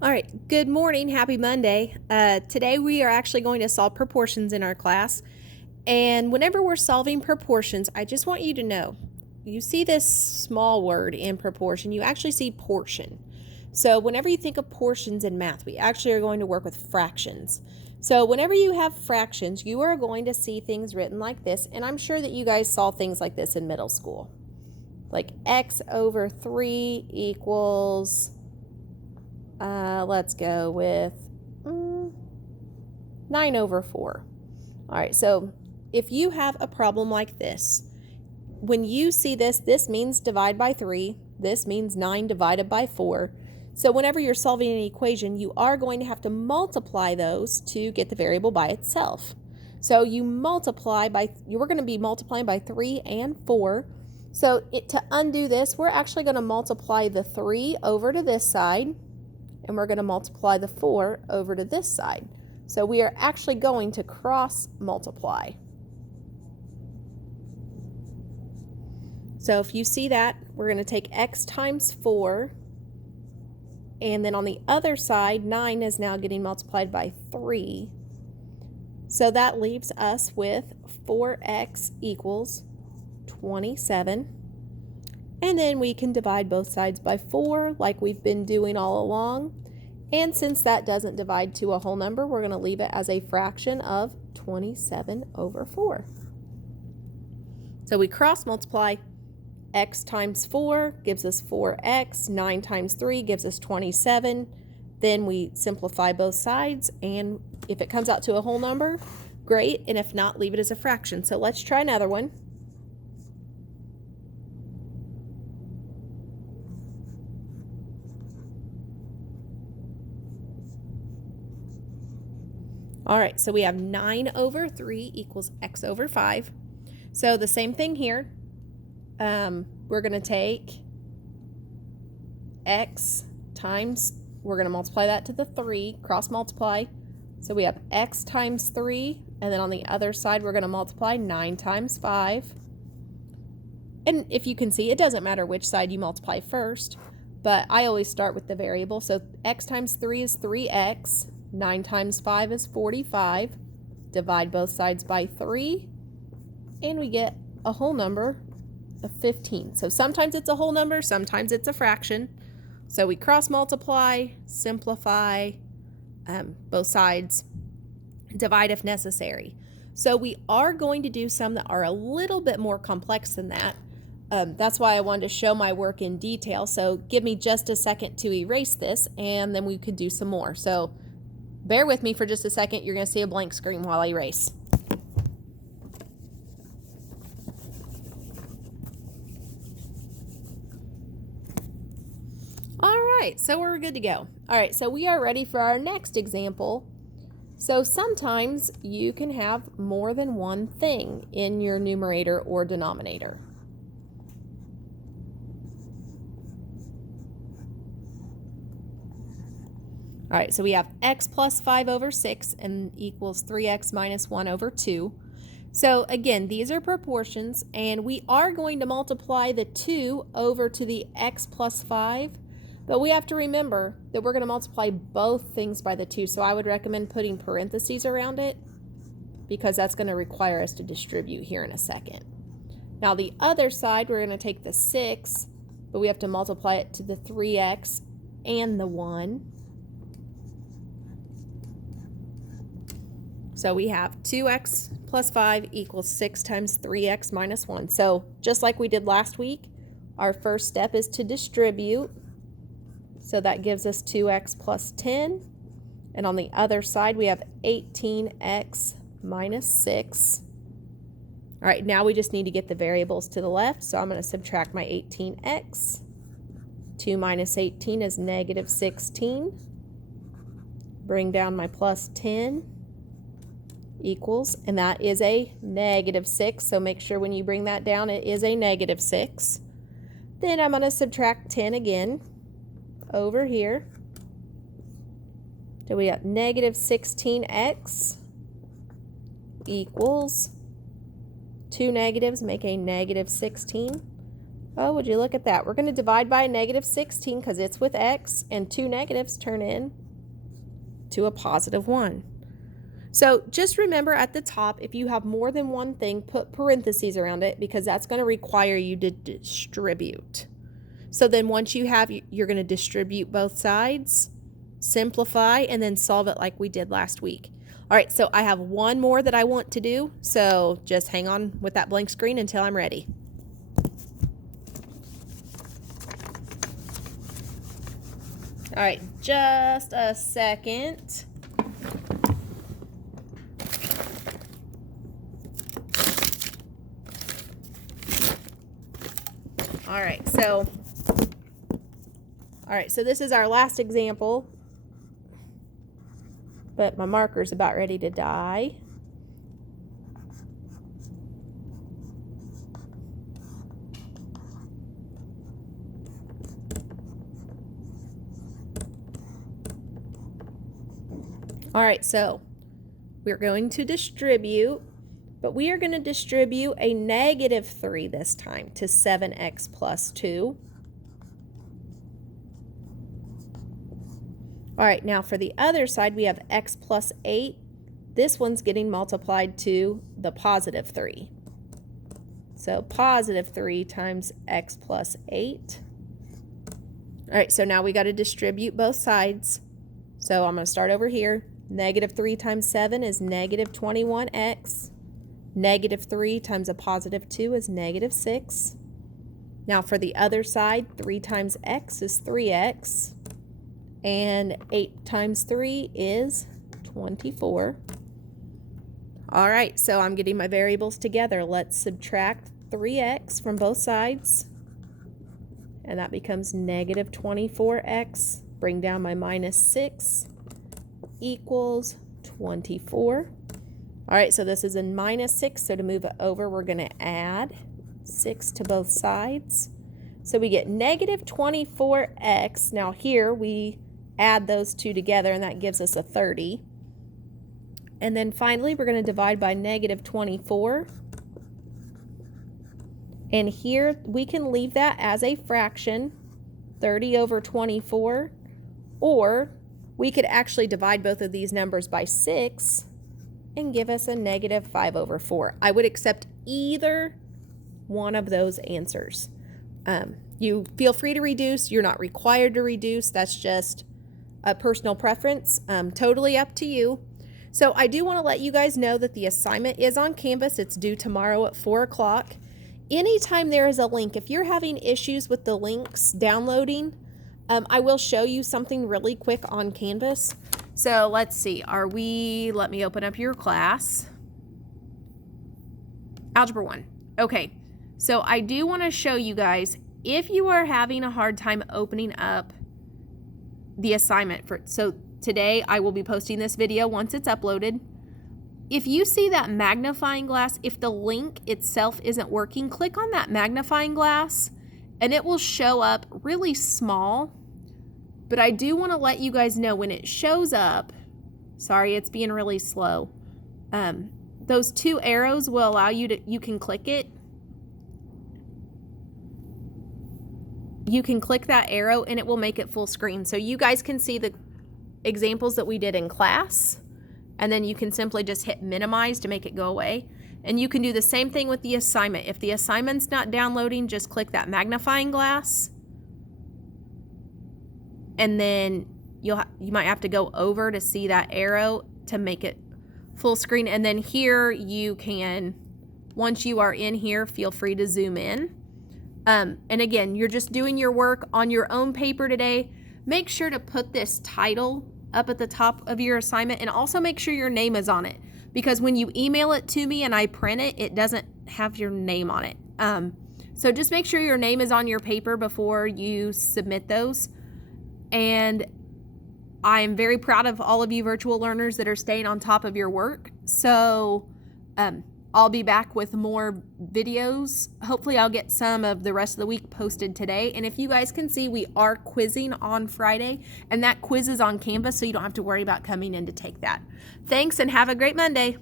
All right, good morning. Happy Monday. Today we are actually going to solve proportions in our class. And whenever we're solving proportions, I just want you to know, you see this small word in proportion, you actually see portion. So whenever you think of portions in math, we actually are going to work with fractions. So whenever you have fractions, you are going to see things written like this. And I'm sure that you guys saw things like this in middle school. Like x over 3 equals... let's go with 9 over 4. All right, so if you have a problem like this, when you see this, this means divide by 3. This means 9 divided by 4. So whenever you're solving an equation, you are going to have to multiply those to get the variable by itself. So you multiply by, you're going to be multiplying by 3 and 4. So to undo this, we're actually going to multiply the 3 over to this side, and we're going to multiply the 4 over to this side. So we are actually going to cross multiply. So if you see that, we're going to take x times 4, and then on the other side, 9 is now getting multiplied by 3. So that leaves us with 4x equals 27. And then we can divide both sides by 4 like we've been doing all along. And since that doesn't divide to a whole number, we're going to leave it as a fraction of 27 over 4. So we cross multiply. X times 4 gives us 4x. 9 times 3 gives us 27. Then we simplify both sides. And if it comes out to a whole number, great. And if not, leave it as a fraction. So let's try another one. All right, so we have 9 over 3 equals x over 5. So the same thing here. We're going to take x times, we're going to multiply that to the 3, cross multiply. So we have x times 3, and then on the other side, we're going to multiply 9 times 5. And if you can see, it doesn't matter which side you multiply first, but I always start with the variable. So x times 3 is 3x. 9 times 5 is 45. Divide both sides by 3, and we get a whole number of 15. So sometimes it's a whole number, sometimes it's a fraction. So we cross multiply, simplify both sides, divide if necessary. So we are going to do some that are a little bit more complex than that. That's why I wanted to show my work in detail. So give me just a second to erase this, and then we could do some more. So bear with me for just a second. You're going to see a blank screen while I erase. All right, so we're good to go. All right, so we are ready for our next example. So sometimes you can have more than one thing in your numerator or denominator. All right, so we have x plus 5 over 6 and equals 3x minus 1 over 2. So again, these are proportions, and we are going to multiply the 2 over to the x plus 5, but we have to remember that we're going to multiply both things by the 2, so I would recommend putting parentheses around it because that's going to require us to distribute here in a second. Now the other side, we're going to take the 6, but we have to multiply it to the 3x and the 1. So we have 2x plus 5 equals 6 times 3x minus 1. So just like we did last week, our first step is to distribute. So that gives us 2x plus 10. And on the other side, we have 18x minus 6. All right, now we just need to get the variables to the left. So I'm going to subtract my 18x. 2 minus 18 is negative 16. Bring down my plus 10. Equals, and that is a negative 6, so make sure when you bring that down it is a negative 6. Then I'm going to subtract 10 again over here. So we got negative 16x equals 2 negatives make a negative 16 Oh, would you look at that? We're going to divide by a negative 16 because it's with x, and 2 negatives turn in to a positive 1. So just remember at the top, if you have more than one thing, put parentheses around it because that's going to require you to distribute. So then once you have, you're going to distribute both sides, simplify, and then solve it like we did last week. All right, so I have one more that I want to do, so just hang on with that blank screen until I'm ready. All right, just a second. All right, so this is our last example, but my marker's about ready to die. All right, so we're going to distribute, but we are going to distribute a negative 3 this time to 7x plus 2. All right, now for the other side, we have x plus 8. This one's getting multiplied to the positive 3. So positive 3 times x plus 8. All right, so now we got to distribute both sides. So I'm going to start over here. Negative 3 times 7 is negative 21x. Negative 3 times a positive 2 is negative 6. Now for the other side, 3 times x is 3x. And 8 times 3 is 24. All right, so I'm getting my variables together. Let's subtract 3x from both sides. And that becomes negative 24x. Bring down my minus 6 equals 24. All right, so this is in minus 6, so to move it over, we're going to add 6 to both sides. So we get negative 24x. Now here we add those two together, and that gives us a 30. And then finally, we're going to divide by negative 24. And here we can leave that as a fraction, 30 over 24, or we could actually divide both of these numbers by 6 and give us a negative 5 over 4. I would accept either one of those answers. You feel free to reduce. You're not required to reduce. That's just a personal preference. Totally up to you. So I do want to let you guys know that the assignment is on Canvas. It's due tomorrow at 4 o'clock. Anytime there is a link, if you're having issues with the links downloading, I will show you something really quick on Canvas. So let's see, let me open up your class. Algebra 1. Okay, so I do want to show you guys, if you are having a hard time opening up the assignment so today I will be posting this video once it's uploaded. If you see that magnifying glass, if the link itself isn't working, click on that magnifying glass and it will show up really small. But I do want to let you guys know when it shows up, sorry, it's being really slow. Those two arrows will allow you can click it. You can click that arrow and it will make it full screen. So you guys can see the examples that we did in class. And then you can simply just hit minimize to make it go away. And you can do the same thing with the assignment. If the assignment's not downloading, just click that magnifying glass. And then you might have to go over to see that arrow to make it full screen. And then here you can, once you are in here, feel free to zoom in. And again, you're just doing your work on your own paper today. Make sure to put this title up at the top of your assignment, and also make sure your name is on it, because when you email it to me and I print it, it doesn't have your name on it. So just make sure your name is on your paper before you submit those. And I'm very proud of all of you virtual learners that are staying on top of your work. So I'll be back with more videos. Hopefully I'll get some of the rest of the week posted today. And if you guys can see, we are quizzing on Friday, and that quiz is on Canvas, so you don't have to worry about coming in to take that. Thanks, and have a great Monday.